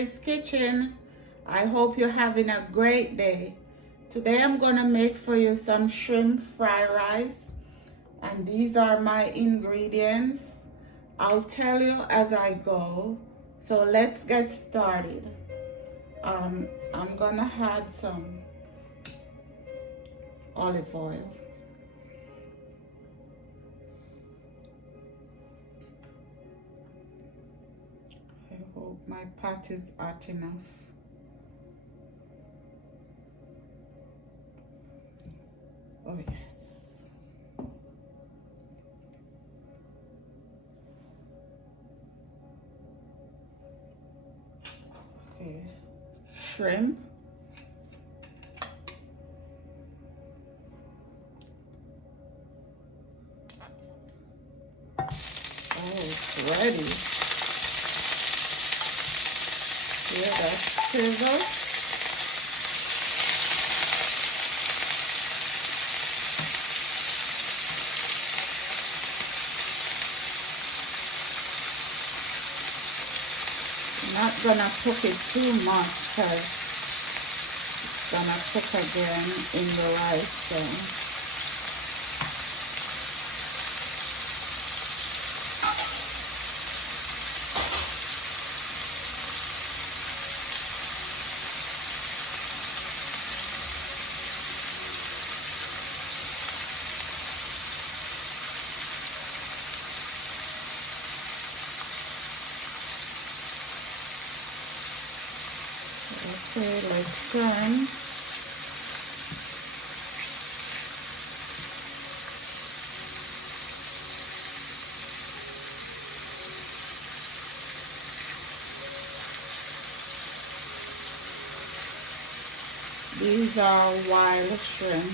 Jay's Kitchen. I hope you're having a great day. Today I'm gonna make for you some shrimp fried rice, and these are my ingredients. I'll tell you as I go. So let's get started. I'm gonna add some olive oil. I hope my pot is hot enough. Oh yes. Okay. Shrimp. Oh, it's ready. Hear that sizzle? Not gonna cook it too much because it's gonna cook again in the rice. So. Okay, let's turn. These are wild shrimp.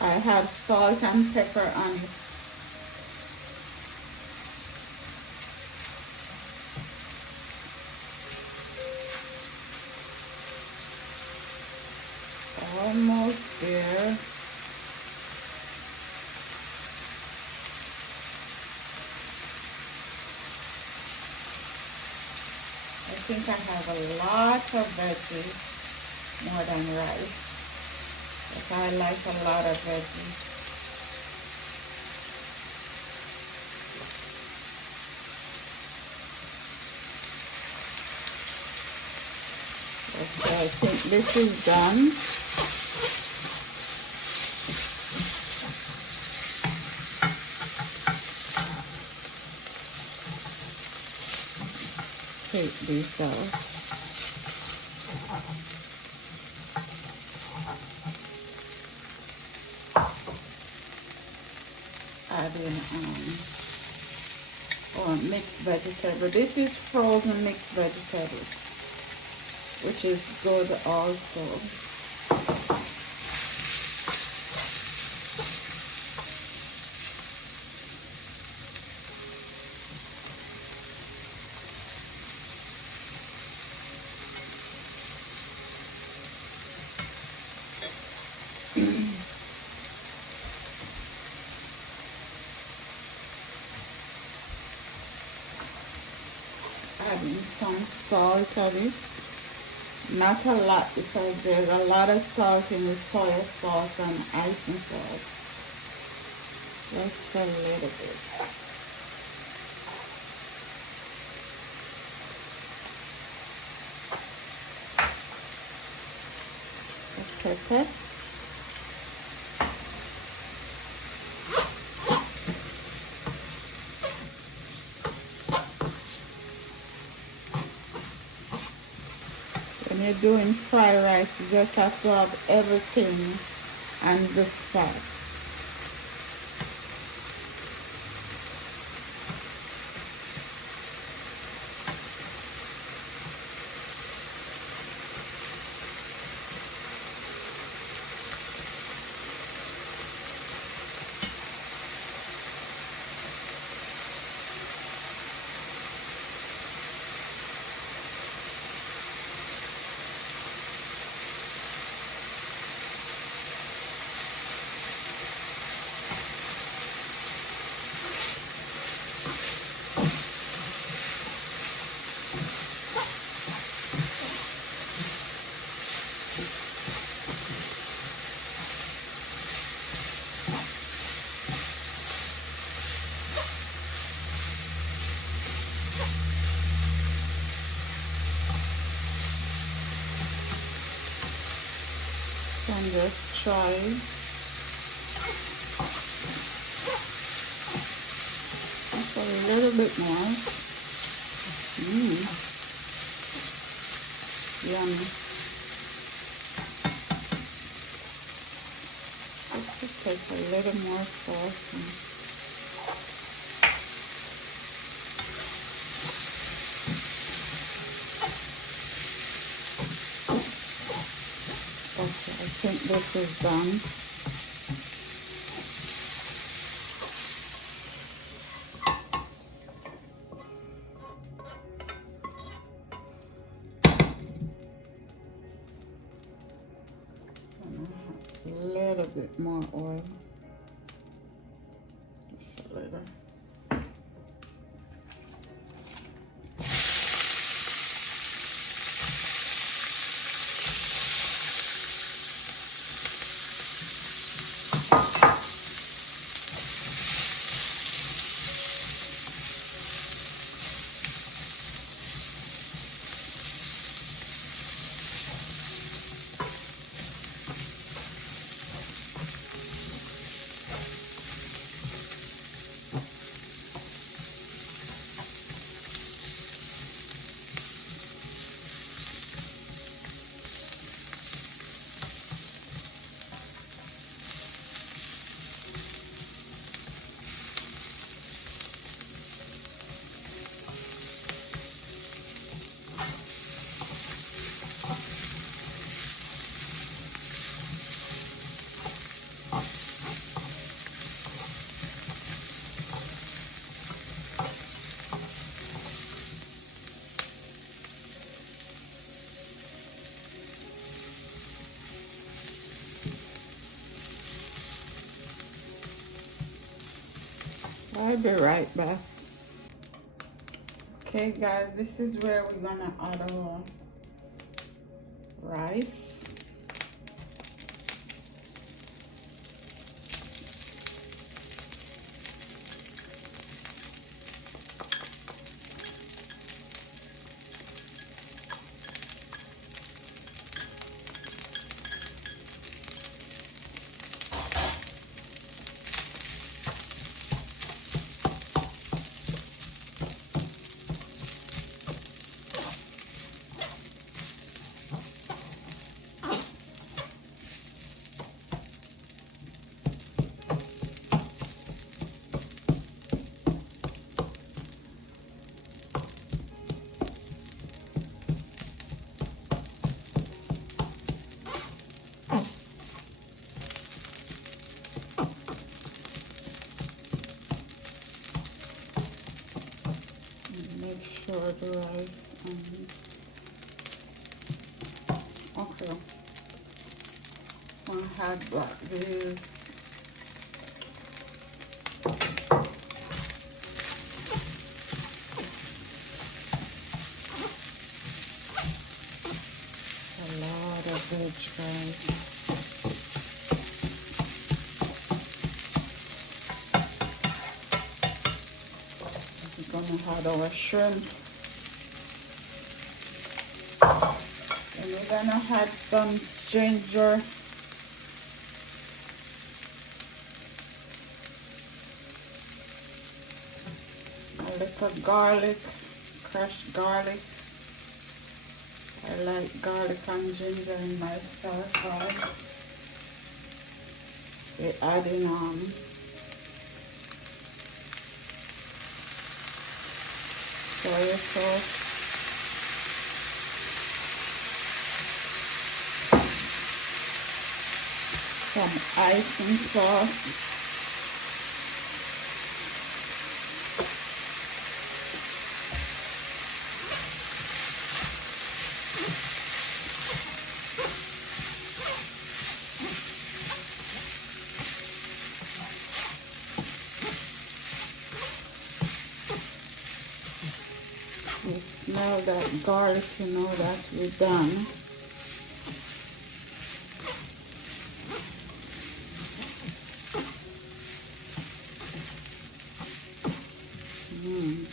I have salt and pepper on it. Almost there. I think I have a lot of veggies, more than rice. But I like a lot of veggies. Okay, I think this is done. Take these out. Add in mixed vegetable. This is frozen mixed vegetables, which is good also. Adding some salt of it. Not a lot because there's a lot of salt in the soy sauce and icing sauce. Just a little bit. Pepper. When you're doing fried rice, you just have to have everything on the spot. and just try. Just a little bit more. Yummy. Just take a little more sauce. Okay, I think this is done. A little bit more oil. Just a little. I'll be right back. Okay guys, this is where we're gonna add our rice. Make sure the rice okay. One had black this. A lot of veg, guys. We're gonna add our shrimp. And we're gonna add some ginger. A little garlic, crushed garlic. I like garlic and ginger in my stir fry. We're adding soy sauce. Some icing sauce. You smell that garlic, you know that we're done. You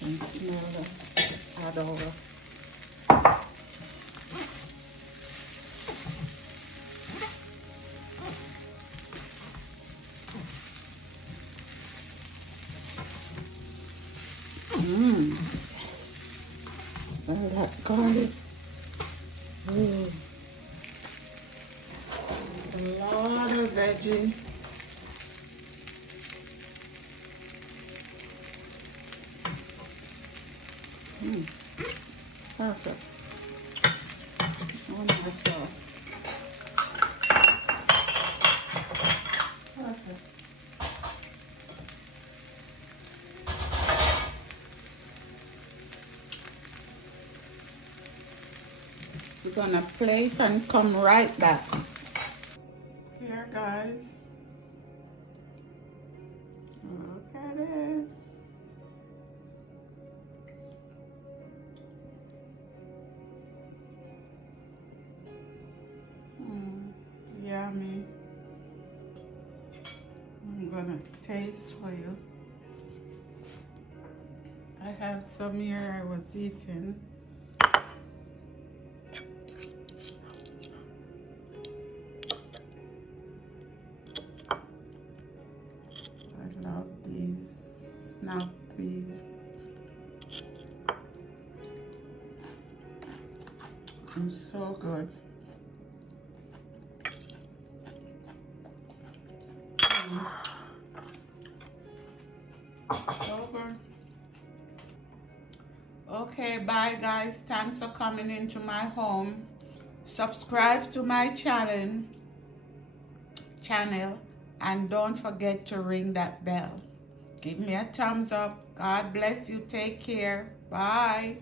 can smell that. Add over. Yes. Smell that garlic. Ooh. A lot of veggie. Perfect. Oh my sauce. Perfect. We're gonna plate and come right back. Here, guys. Look at it. Yummy. I'm gonna taste for you. I have some here I was eating. I love these snap peas. It's so good. So good. Okay, bye guys. Thanks for coming into my home. Subscribe to my channel and don't forget to ring that bell. Give me a thumbs up. God bless you. Take care. Bye.